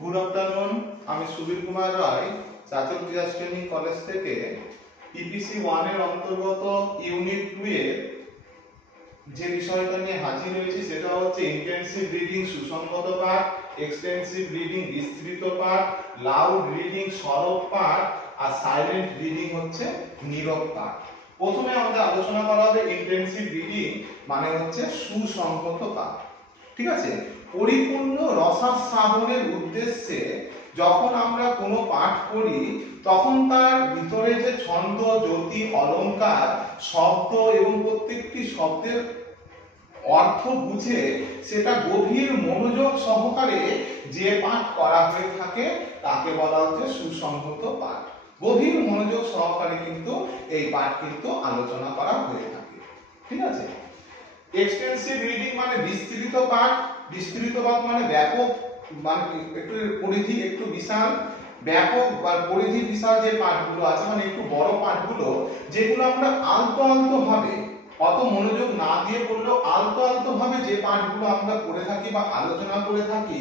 Good afternoon, আমি সুবীর কুমার রায় চাচল ক্রিয়া training college থেকে ইপিসি 1 এর অন্তর্গত ইউনিট 2 এর যে বিষয়টা নিয়ে হাজির হয়েছি সেটা হচ্ছে ইন্টেনসিভ রিডিং সুসংগত পাঠ, এক্সটেন্সিভ রিডিং বিস্তৃত পাঠ, লাউড রিডিং সরব পাঠ আর সাইলেন্ট রিডিং হচ্ছে নীরব পাঠ। প্রথমে আমাদের আলোচনা করা হবে ইন্টেনসিভ রিডিং মানে হচ্ছে সুসংগত পাঠ। ঠিক আছে, পরিপূর্ণ রসাস্বাদনের উদ্দেশ্যে যখন আমরা কোনো পাঠ করি তখন তার ভিতরে যে ছন্দ, জ্যোতি, অলংকার, শব্দ এবং প্রত্যেকটি শব্দের অর্থ বুঝে সেটা গভীর মনোযোগ সহকারে যে পাঠ করা হয়ে থাকে তাকে বলা হচ্ছে সুসংগত পাঠ। গভীর মনোযোগ সহকারে কিন্তু এই পাঠ কিন্তু আলোচনা করা হয়ে থাকে। ঠিক আছে, এক্সটেন্সিভ রিডিং মানে বিস্তৃত পাঠ। বিস্তৃত পাঠ মানে ব্যাপক, মানে একটু পরিধি একটু বিশাল, ব্যাপক বা পরিধি বিশাল যে পাঠগুলো আছে মানে একটু বড় পাঠগুলো যেগুলো আমরা আলতো আলতো ভাবে, অত মনোযোগ না দিয়ে পড়লেও আলতো আলতো ভাবে যে পাঠগুলো আমরা পড়ে থাকি বা আলোচনা করে থাকি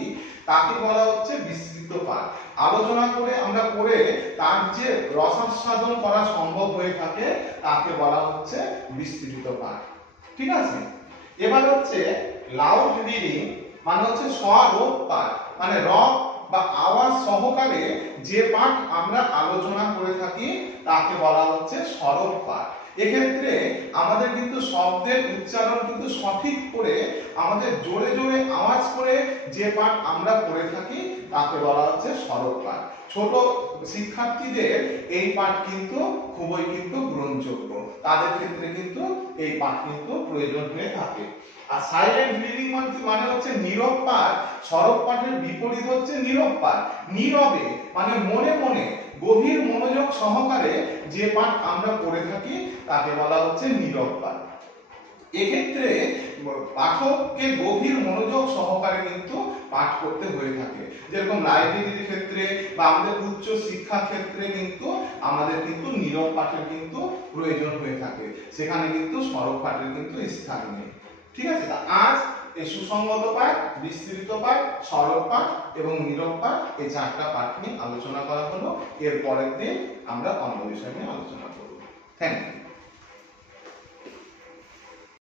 তাকে বলা হচ্ছে বিস্তৃত পাঠ। আলোচনা করে আমরা পড়ে তার যে রসাস্বাদন করা সম্ভব হয়ে থাকে তাকে বলা হচ্ছে বিস্তৃত পাঠ। ঠিক আছে, এবার হচ্ছে লাউড রিডিং মানে হচ্ছে সরব পাঠ, মানে রব বা আওয়াজ সহকারে যে পাঠ আমরা আলোচনা করে থাকি তাকে বলা হচ্ছে সরব পাঠ। এক্ষেত্রে আমাদের কিন্তু শব্দের উচ্চারণ কিন্তু সঠিক করে আমাদের জোরে জোরে আওয়াজ করে যে পাঠ আমরা পড়ে থাকি তাকে বলা হচ্ছে সরব পাঠ। ছোট শিক্ষার্থীদের এই পাঠ কিন্তু খুবই কিন্তু গ্রহণযোগ্য, তাদের ক্ষেত্রে কিন্তু এই পাঠ কিন্তু প্রয়োজন হয়ে থাকে। আর সাইলেন্ট রিডিং মানে হচ্ছে নীরব পাঠ। সরব পাঠের বিপরীত হচ্ছে নীরব পাঠ। নীরবে মানে মনে মনে গভীর মনোযোগ সহকারে যে পাঠ আমরা পড়ে থাকি তাকে বলা হচ্ছে নীরব পাঠ। এক্ষেত্রে পাঠককে গভীর মনোযোগ সহকারে কিন্তু পাঠ করতে হয়ে থাকে। যেরকম লাইব্রেরির ক্ষেত্রে বা আমাদের উচ্চ শিক্ষা ক্ষেত্রে কিন্তু আমাদের কিন্তু নীরব পাঠের কিন্তু প্রয়োজন হয়ে থাকে, সেখানে কিন্তু সরব পাঠের কিন্তু স্থান নেই। ঠিক আছে, আজ এই সুসংগত পাঠ, বিস্তৃত পাঠ, সরব পাঠ এবং নীরব পাঠ এই চারটা পাঠ নিয়ে আলোচনা করা হলো। এর পরের দিন আমরা অন্য বিষয় নিয়ে আলোচনা করব। Thank you.